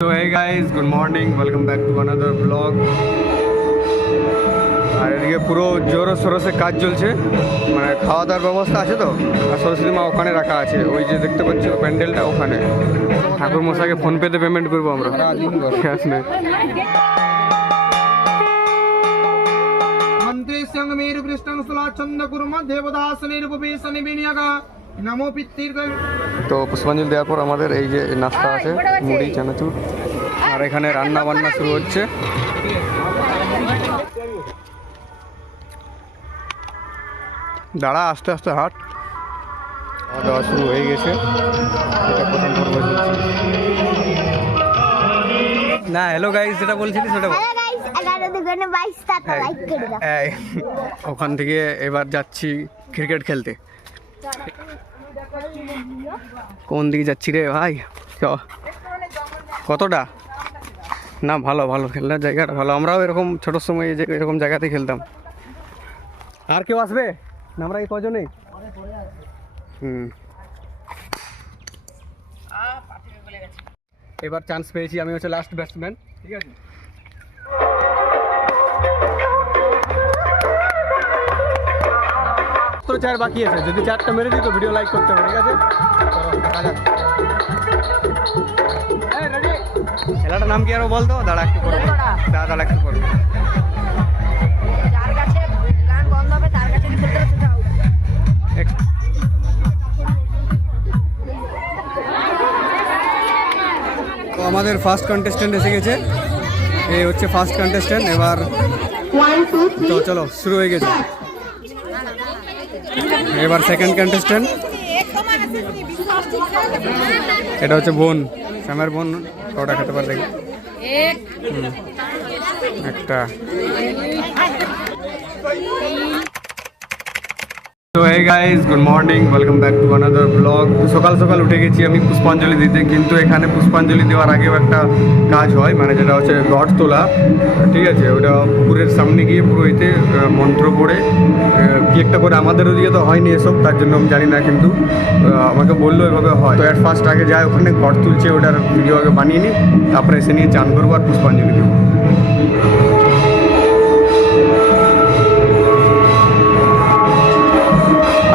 So hey guys, good morning, welcome back to another vlog. আর এদিকে পুরো জোরো সোরসে কাজ চলছে, মানে খাওয়া দাওয়ার ব্যবস্থা আছে তো। আর সরস্বতী মা ওখানে রাখা আছে, ওই যে দেখতে পাচ্ছি প্যান্ডেলটা ওখানে। ঠাকুর মশাইকে ফোনপেতে পেমেন্ট করবো আমরা, ক্যাশ নেই। তো পুষ্পাঞ্জলি দেওয়ার পর আমাদের এই যে নাস্তা আছে, মুড়ি চানাচুর, আর এখানে রান্না বান্না শুরু হচ্ছে। দাঁড়া, আস্তে আস্তে হাট। খাওয়া দাওয়া শুরু হয়ে গেছে, এটা প্রথম পর্ব চলছে। না হ্যালো গাইস, যেটা বলছিলি সেটা ওখান থেকে এবার যাচ্ছি ক্রিকেট খেলতে। কোন দিকে যাচ্ছি রে ভাই? কতটা না ভালো ভালো খেলার জায়গাটা ভালো। আমরাও এরকম ছোটোর সময় এরকম জায়গাতে খেলতাম। আর কেউ আসবে না? আমরা এই কজনেই। এবার চান্স পেয়েছি, আমি হচ্ছে লাস্ট ব্যাটসম্যান, ঠিক আছে? তো 4 বাকি আছে, যদি 4টা মেরে দিই তো ভিডিও লাইক করতে হবে, ঠিক আছে? খেলাটার নাম কি আরো বলতো? দাঁড়া একটু করবো, দাঁড়া একটু করবো। তো আমাদের ফার্স্ট কন্টেস্ট্যান্ট এসে গেছে, এই হচ্ছে ফার্স্ট কন্টেস্ট্যান্ট। এবার তো চলো শুরু হয়ে গেছে। এবার সেকেন্ড কন্টেস্ট্যান্ট, এটা হচ্ছে বোন, শ্যামের বোন। কটা খেতে পারে দেখি? একটা। তো hey guys, good morning, welcome back to another blog. সকাল সকাল উঠে গেছি আমি পুষ্পাঞ্জলি দিতে, কিন্তু এখানে পুষ্পাঞ্জলি দেওয়ার আগেও একটা কাজ হয়, মানে যেটা হচ্ছে ঘট তোলা, ঠিক আছে? ওটা পুকুরের সামনে গিয়ে পুরোহিতে মন্ত্র পড়ে কি একটা করে। আমাদের ওদিকে তো হয়নি এসব, তার জন্য আমি জানি না, কিন্তু আমাকে বললো এভাবে হয়। তো অ্যাট ফার্স্ট আগে যায় ওখানে ঘট তুলছে, ওটার ভিডিও আগে বানিয়ে নিই, তারপরে এসে নিয়ে চান করবো আর পুষ্পাঞ্জলি দেবো।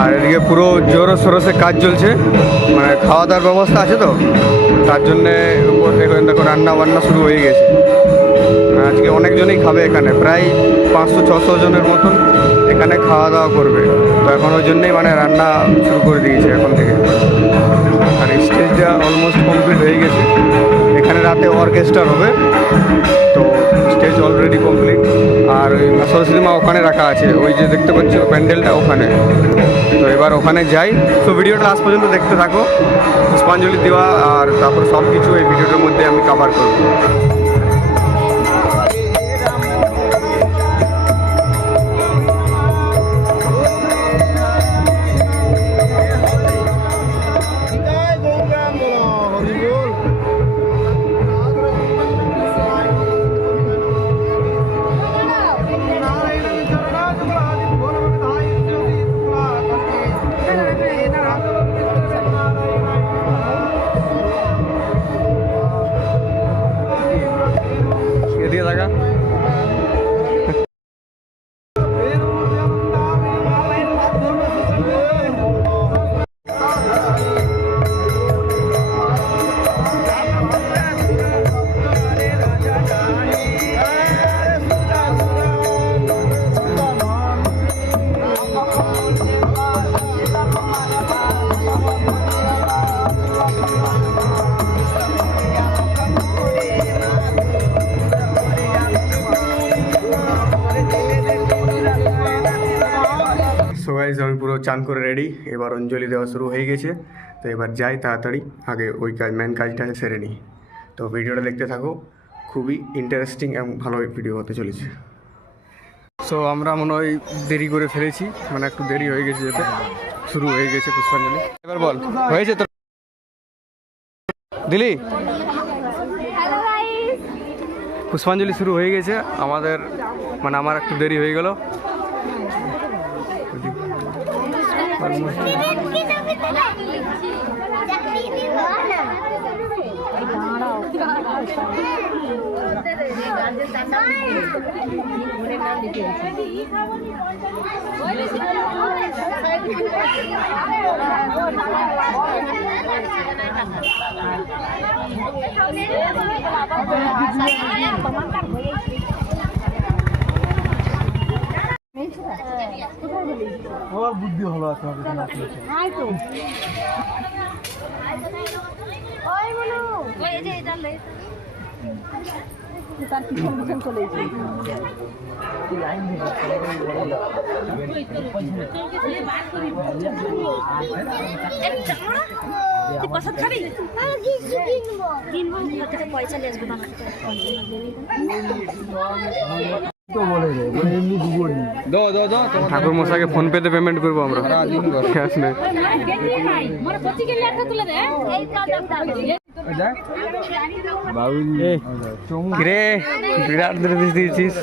আর এদিকে পুরো জোরো সোরসে কাজ চলছে, মানে খাওয়া দাওয়ার ব্যবস্থা আছে তো, তার জন্যে দেখো রান্না বান্না শুরু হয়ে গেছে। আজকে অনেকজনই খাবে এখানে, প্রায় 500-600 জনের মতন এখানে খাওয়া দাওয়া করবে। তো এখন ওই জন্যেই মানে রান্না শুরু করে দিয়েছে এখন থেকে। আর স্টেজটা অলমোস্ট কমপ্লিট হয়ে গেছে। এখানে রাতে অর্কেস্ট্রা হবে, তো স্টেজ অলরেডি কমপ্লিট। আর ওই সরস্বতী মা ওখানে রাখা আছে, ওই যে দেখতে পাচ্ছি প্যান্ডেলটা ওখানে। তো এবার ওখানে যাই। তো ভিডিওটা আজ পর্যন্ত দেখতে থাকো, পুষ্পাঞ্জলি দেওয়া আর তারপর সব কিছু এই ভিডিওটার মধ্যে আমি কভার করব। এদিকে দেখা। সো গাইস, আমি পুরো চান করে রেডি, এবার অঞ্জলি দেওয়া শুরু হয়ে গেছে। তো এবার যাই তাড়াতাড়ি, আগে ওই কাজ মেন কাজটা সেরে নিই। তো ভিডিওটা দেখতে থাকো, খুবই ইন্টারেস্টিং এবং ভালো ভিডিও হতে চলেছে। সো আমরা মনে হয় দেরি করে ফেলেছি, মানে একটু দেরি হয়ে গেছে, যেতে শুরু হয়ে গেছে পুষ্পাঞ্জলি। এবার বল, হয়েছে তো দিলি? পুষ্পাঞ্জলি শুরু হয়ে গেছে আমাদের, মানে আমার একটু দেরি হয়ে গেল। বুদ্ধি হলো তার পিছন পিছন চলে পয়সা নিয়ে আসবো ঠাকুর মশাইকে ফোন পেতে পেমেন্ট করবো আমরা ক্যাশ নেই। রে বিরাট দৃষ্টি দিয়েছিস।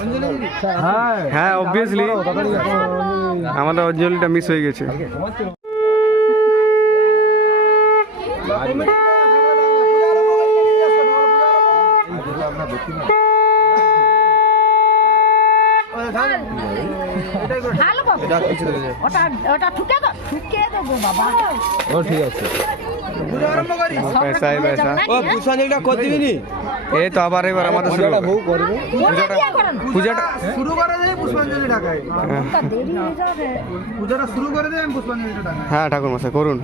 হ্যাঁ অবভিয়াসলি আমাদের অঞ্জলিটা মিস হয়ে গেছে। ঠিক আছে এই তো আবার এবার আমাদের পূজাটা শুরু করে দেয় পুষ্পাঞ্জলি ঢাকায় পূজাটা শুরু করে দেয় আমি পুষ্পাঞ্জলিটা ঢাকায়। হ্যাঁ ঠাকুর মশাই করুন।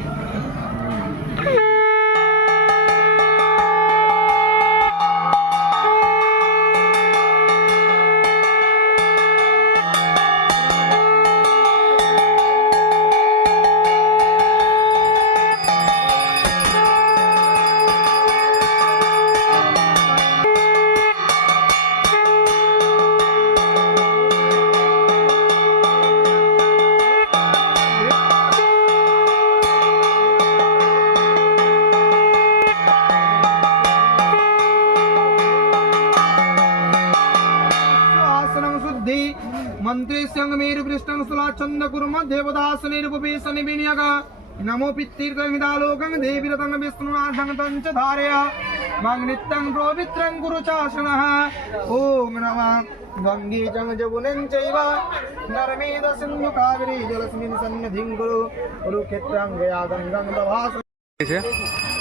मंत्री संग मेरु कृष्णं सुलाचंद कुर्म देवदासनिरुपवेशनि विनियोग नमो पित्तीर्थमिदालोकं देवीरतं विष्णुनाथं तंच धारया मं नित्यं पवित्रं कुरु चासनः ओम नमः गंगे जं जमुनं चैव नर्मदा सिन्धु कावेरी जलस्मिन् सन्निधिं कुरु कुरुक्षेत्रं गया गंगं दभास।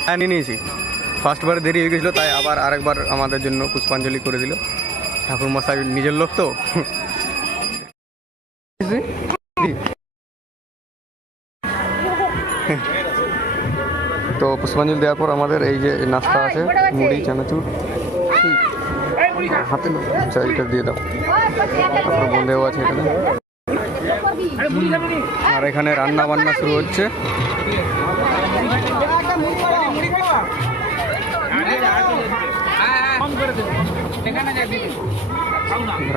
হ্যাঁ নিয়ে নিয়েছি। ফার্স্টবার দেরি হয়ে গেছিলো তাই আবার আরেকবার আমাদের জন্য পুষ্পাঞ্জলি করে দিল। ঠাকুর মশাই নিজের লোক তো। তো পুষ্পাঞ্জলি দেওয়ার পর আমাদের এই যে নাস্তা আছে মুড়ি চানাচুর হাতে চাইটা দিয়ে দাও। তারপর বন্ধেও আছে এখানে আর এখানে রান্না বান্না শুরু হচ্ছে।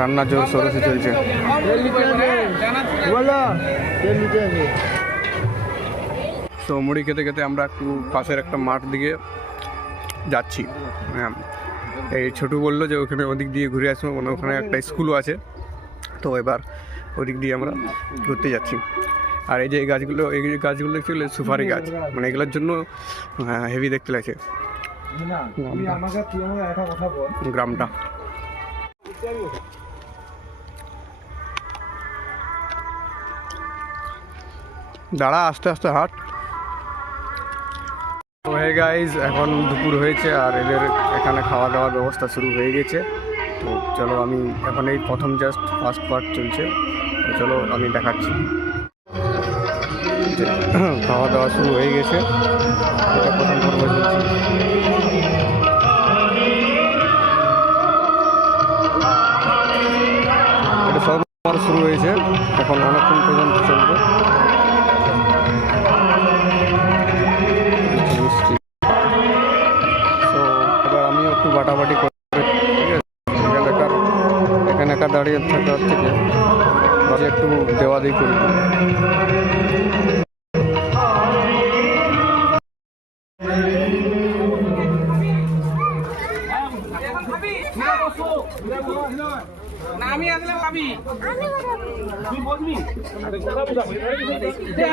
রান্না জোর সরসে চলছে। তো মুড়ি খেতে খেতে আমরা একটু পাশের একটা মাঠ দিকে যাচ্ছি। হ্যাঁ এই ছোটু বললো যে ওখানে ওদিক দিয়ে ঘুরে আসবো, মানে ওখানে একটা স্কুলও আছে। তো এবার ওদিক দিয়ে আমরা ঘুরতে যাচ্ছি। আর এই যে গাছগুলো অ্যাকচুয়ালি সুপারি গাছ, মানে এগুলোর জন্য হেভি দেখতে লাগছে গ্রামটা। দাঁড়া আস্তে আস্তে হাট। তো হে গাইজ এখন দুপুর হয়েছে আর এদের এখানে খাওয়া দাওয়ার ব্যবস্থা শুরু হয়ে গেছে। তো চলো আমি এখন এই প্রথম জাস্ট ফার্স্ট পার্ট চলছে, তো চলো আমি দেখাচ্ছি। খাওয়া দাওয়া শুরু হয়ে গেছে, এটা প্রথম পর্ব চলছে। এটা সব শুরু হয়েছে, এখন অনেকক্ষণ পর্যন্ত চলবে। তো এবার আমি একটু বাটাবাটি করে এখানে দাঁড়িয়ে থাকার থেকে একটু দেওয়া দিই করি। না আমি আসলে পাবি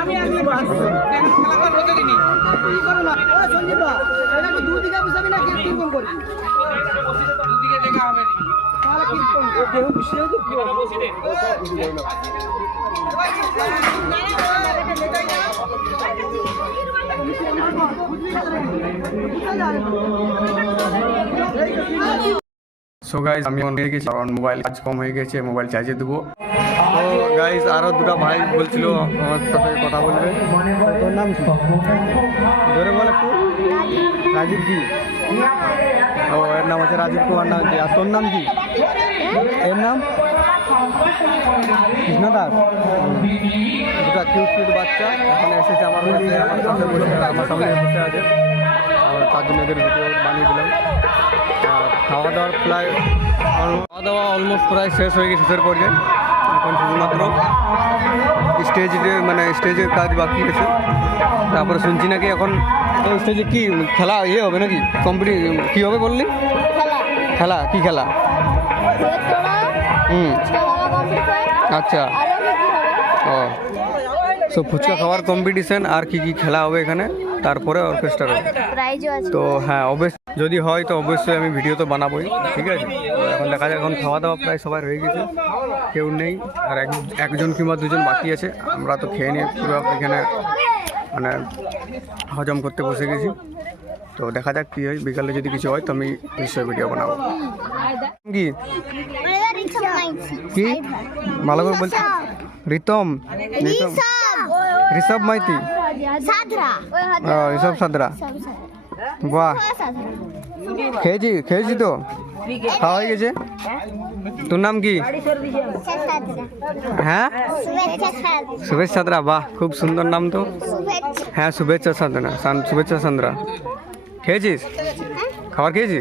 আমি আসলে খেলা কর হতে দিনি দুদিকে বুঝাবি না কি কম করবি দুদিকে দেখা হবে তাহলে কি কম দেহ খুশি হবে কি বসে দে সো গাইস আমি অন হয়ে গেছি, কারণ মোবাইল চার্জ কম হয়ে গেছে, মোবাইল চার্জে দেবো। তো গাইস আরও দুটো ভাই বলছিল আমার সাথে কথা বলবে। তোর নাম কি? জোরে বল একটু। রাজীব কি? ও এর নাম হচ্ছে রাজীব কুমার নাম কি? আর তোর নাম কি? এর নাম কৃষ্ণ দাস। দুটা কিউট কিউট বাচ্চা এখানে এসেছে আমার কাছে, আমার সামনে বসে আমার সামনে বসে আছে। তার জন্য এদের ভিডিও বানিয়ে দিলাম। খাওয়া দাওয়া অলমোস্ট প্রায় শেষ হয়ে গেছে, শেষের পর্যায়ে। এখন শুধুমাত্র স্টেজের কাজ বাকি আছে। তারপরে শুনছি নাকি এখন স্টেজে কি খেলা হবে নাকি, কম্পিটিশন কী হবে বললি? খেলা কি খেলা? আচ্ছা, ও সো ফুচকা খাওয়ার কম্পিটিশন আর কি খেলা হবে এখানে, তারপরে অর্কেস্ট্রা হবে। তো হ্যাঁ যদি হয় তো অবশ্যই আমি ভিডিও তো বানাবোই, ঠিক আছে। তো এখন দেখা যায়, এখন খাওয়া দাওয়া প্রায় সবার হয়ে গেছে, কেউ নেই, আর একজন কিংবা দুজন বাকি আছে। আমরা তো খেয়ে নিয়ে পুরো এখানে হজম করতে বসে গেছি। তো দেখা যাক কী হয়, বিকালে যদি কিছু হয় তো আমি নিশ্চয়ই ভিডিও বানাবো। কি কি ভালো করে বলছি? ঋতম ঋষভ মাইতি, ঋষভ সাদরা। বাহ, খেয়েছি তো, খাওয়া হয়ে গেছে। তোর নাম কি? হ্যাঁ, শুভেচ্ছা সাদরা। বাহ, খুব সুন্দর নাম তো। হ্যাঁ, শুভেচ্ছা সাদরা, শুভেচ্ছা সাদরা। খেয়েছিস? খাবার খেয়েছি?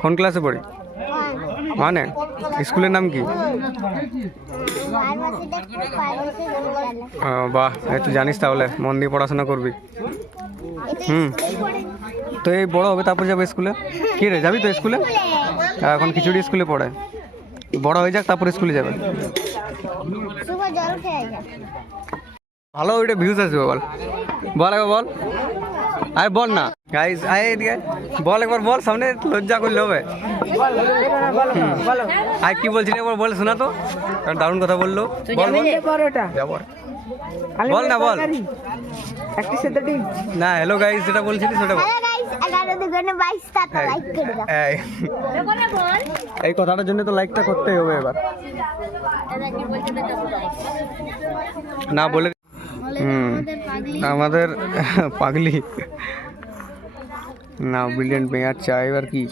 কোন ক্লাসে পড়ি? মানে স্কুলের নাম কি? বাহ, এই তো জানিস, তাহলে মন দিয়ে পড়াশোনা করবি। তো এই বড় হবে তারপর যাবে স্কুলে। কি রে, যাবি তো স্কুলে? এখন খিচুড়ি স্কুলে পড়ে, বড় হয়ে যাক তারপরে স্কুলে যাবে। ভালো ওইটা ভিউজ আসবে। বল একবার বল, আরে বল না গাইস, আয় এদিকে বল একবার, বল, সামনে লজ্জা করলে হবে। আর কি বলছিলি একবার বল, শোনা তো, দারুণ কথা বললো। বল না, বল না। হ্যালো গাইস, যেটা বলছিলি সেটা বল। এই কথাটার জন্য তো লাইকটা করতেই হবে এবার। না বলে আমাদের পাগলি না, ব্রিলিয়েন্ট মেয়ার চাই এবার কি।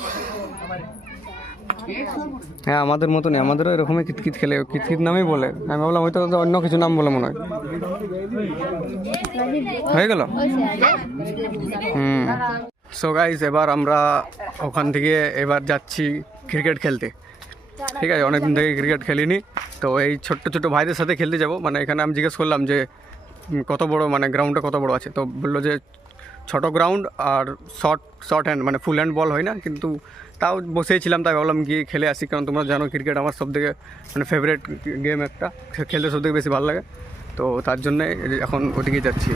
হ্যাঁ, আমাদের মতনই, আমাদেরও এরকমই কিতকিত খেলে, কিতকিত নামেই বলে। আমি ভাবলাম হয়তো অন্য কিছু নাম বলে মনে হয়। হয়ে গেল। সো গাইস, এবার আমরা ওখান থেকে এবার যাচ্ছি ক্রিকেট খেলতে, ঠিক আছে। অনেকদিন থেকে ক্রিকেট খেলিনি, তো এই ছোট্ট ছোটো ভাইদের সাথে খেলতে যাব। এখানে আমি জিজ্ঞেস করলাম যে কত বড়, গ্রাউন্ডটা কত বড় আছে। তো বললো যে ছোট গ্রাউন্ড আর শর্ট হ্যান্ড, ফুল হ্যান্ড বল হয় না, কিন্তু তাও বসেছিলাম, তাই ভাবলাম গিয়ে খেলে আসি। কারণ তোমরা জানো ক্রিকেট আমার সবথেকে ফেভারিট গেম, একটা খেলতে সবথেকে বেশি ভালো লাগে। তো তার জন্যে এখন ওদিকে যাচ্ছি।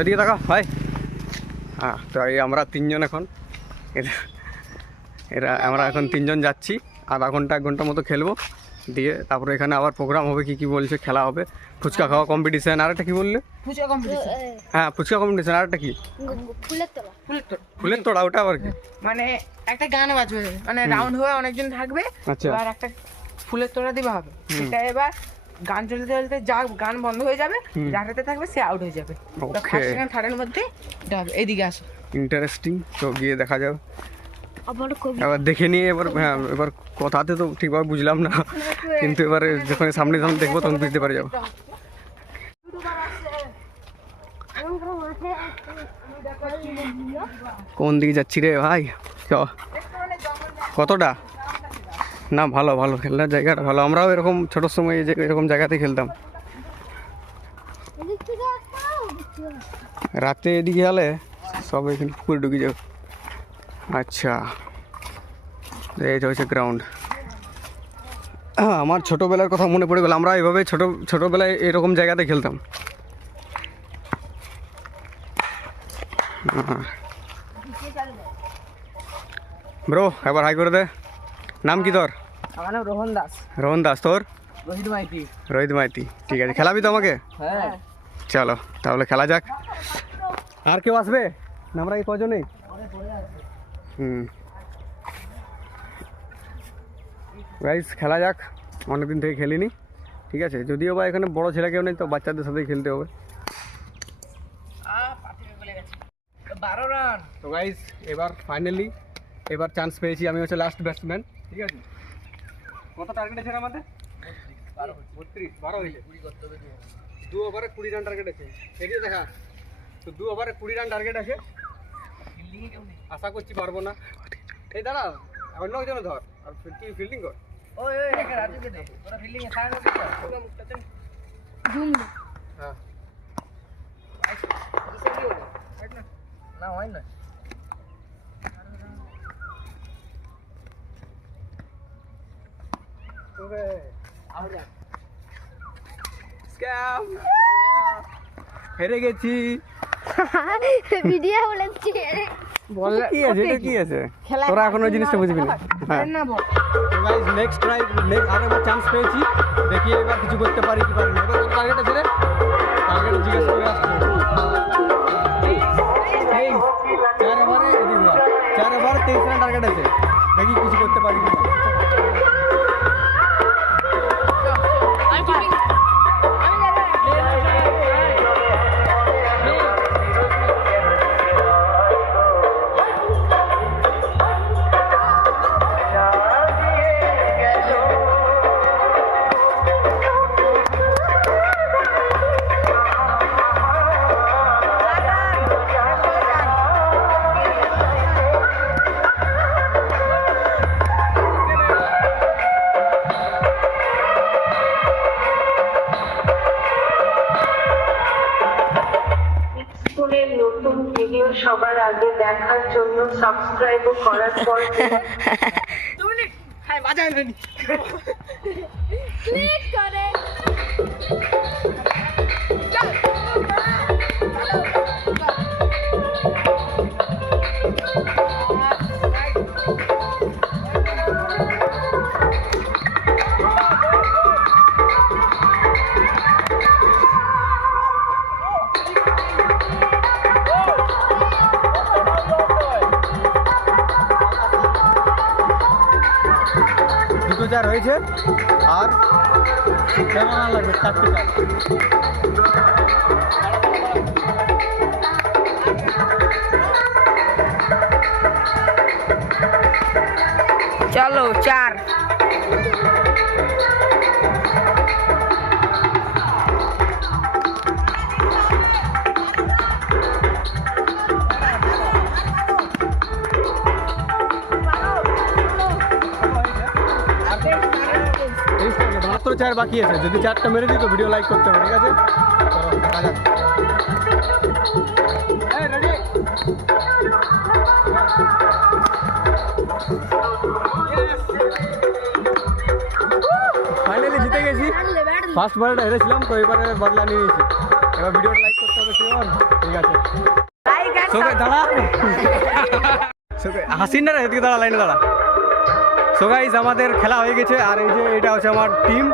ওদিকে দেখা ভাই। হ্যাঁ, তো এই আমরা তিনজন এখন, আমরা এখন তিনজন যাচ্ছি। আধা ঘন্টা 1 ঘন্টার মতো খেলবো, দিয়ে তারপরে এখানে আবার প্রোগ্রাম হবে। কি বলছে, খেলা হবে, ফুচকা খাওয়া কম্পিটিশান, আর একটা কি বললে? ফুচকা কম্পিটিশান। হ্যাঁ, ফুচকা কম্পিটিশান, আর একটা কি? ফুলের তোড়া। ওটা আবার কি? একটা গান বাজবে, রাউন্ড হয়ে অনেকজন থাকবে। আচ্ছা, আর একটা ফুলের তোড়া দিবা হবে। সেটা এবার গান চলতে চলতে যা গান বন্ধ হয়ে যাবে, যাটাতে থাকবে সে আউট হয়ে যাবে। ফার্স্ট সেকেন্ড থার্ডের মধ্যে এদিকে আসো। ইন্টারেস্টিং। তো গিয়ে দেখা যাবে, এবার দেখে নিয়ে এবার। হ্যাঁ, এবার কথাতে তো ঠিকভাবে বুঝলাম না, কিন্তু এবারে যখন সামনে দেখবো তখন বুঝতে পারে যাবো। কোন দিকে যাচ্ছি রে ভাই? কতটা না, ভালো খেলার জায়গাটা ভালো। আমরাও এরকম ছোটোর সময় এরকম জায়গাতে খেলতাম। রাতে এদিকে গেলে সব এখানে পুকুরে ঢুকে যাবে। আচ্ছা, এইটা হচ্ছে গ্রাউন্ড। আমার ছোটোবেলার কথা মনে পড়ে গেল, আমরা এভাবে ছোটোবেলায় এরকম জায়গাতে খেলতাম। ব্রো একবার হাই করে দে। নাম কি তোর? আমার নাম রোহন দাস। রোহন দাস। তোর? রোহিত মাইতি। রোহিত মাইতি। ঠিক আছে, খেলাবি তো আমাকে? হ্যাঁ চলো তাহলে খেলা যাক। আর কেউ আসবে না? আমরা এই কজনেই। গাইস খেলা যাক, অনেকদিন থেকে খেলিনি। ঠিক আছে, যদিও বা এখানে বড় ছেলে কেউ নেই, তো বাচ্চাদের সাথেই খেলতে হবে। 12 রান। তো গাইস এবার ফাইনালি চান্স পেয়েছি, আমি হচ্ছে লাস্ট ব্যাটসম্যান। ঠিক আছে, কত টার্গেট আছে আমাদের? 12 হয়েছে। 2 ওভারে 20 রান টার্গেট আছে। এদিকে দেখা, তো 2 ওভারে 20 রান টার্গেট আছে। আশা করছি পারবো না। এই দাঁড়া, অন্য একজন ধর আর তুই ফিল্ডিং কর। ওই ওই একটা রাজুকে দে, তোরা ফিল্ডিং এ সাইড করতে জুম হ্যাঁ না হয় না। স্ক্যাম, হেরে গেছি। ভিডিও বলেছি বল কি আছে এটা, কি আছে? তোরা এখন ওই জিনিসটা বুঝবি না। হ্যাঁ না বল। তো গাইস নেক্সট ট্রাই, আরেকবার চান্স পেয়েছি, দেখি এবার কিছু করতে পারি কি পারি না। এবার কত টার্গেট আছে রে? টার্গেট জিজ্ঞেস করে আসছে। 4 ওভারে 23 রান টার্গেট আছে, দেখি কিছু করতে পারি কি না। স্কুলের নতুন ভিডিও সবার আগে দেখার জন্য সাবস্ক্রাইব করার পর হ্যাঁ বাজায় না ক্লিক করে দুটো 4 হয়েছে, আর কেমন লাগবে? 4টি 4। চলো 4। মাত্র 4 বাকি আছে, যদি 4টা মেরে দিই তো ভিডিও লাইক করতে হবে। ঠিক আছে, চলো দেখা যাক। এই রেডি, ফাইনালি জিতে গেছি। ফার্স্ট বলটা হেরেছিলাম, তো এবারে বদলা নিয়ে নিয়েছি। এবার ভিডিওটা লাইক করতে হবে শিওর। ঠিক আছে, সোকে দাঁড়া, সোকে হাসিন না রে, এদিকে দাঁড়া, লাইনে দাঁড়া। সো গাইস আমাদের খেলা হয়ে গেছে, আর এই যে এটা হচ্ছে আমার টিম।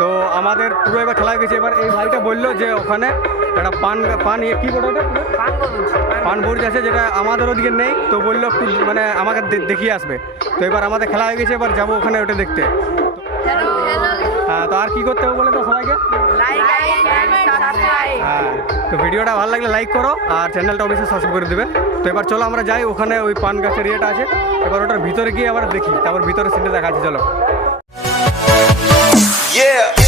তো আমাদের পুরো এবার খেলা হয়ে গেছে। এবার এই ভাইটা বললো যে ওখানে একটা পান কি বলে ওটা, পান বোর্ড আছে, যেটা আমাদের ওদিকে নেই। তো বললো একটু মানে আমাকে দেখিয়ে আসবে। তো এবার আমাদের খেলা হয়ে গেছে, এবার যাবো ওখানে ওটা দেখতে। হ্যাঁ, তো আর কি করতে হবে বলে তো সবাইকে? হ্যাঁ, তো ভিডিওটা ভালো লাগলে লাইক করো, আর চ্যানেলটা অবশ্যই সাবস্ক্রাইব করে দেবে। তো এবার চলো আমরা যাই ওখানে, ওই পান গাছের ইয়েটা আছে। এবার ওটার ভিতরে গিয়ে আবার দেখি, তারপর ভিতরে সিনটা দেখা আছে। চলো। Yeah.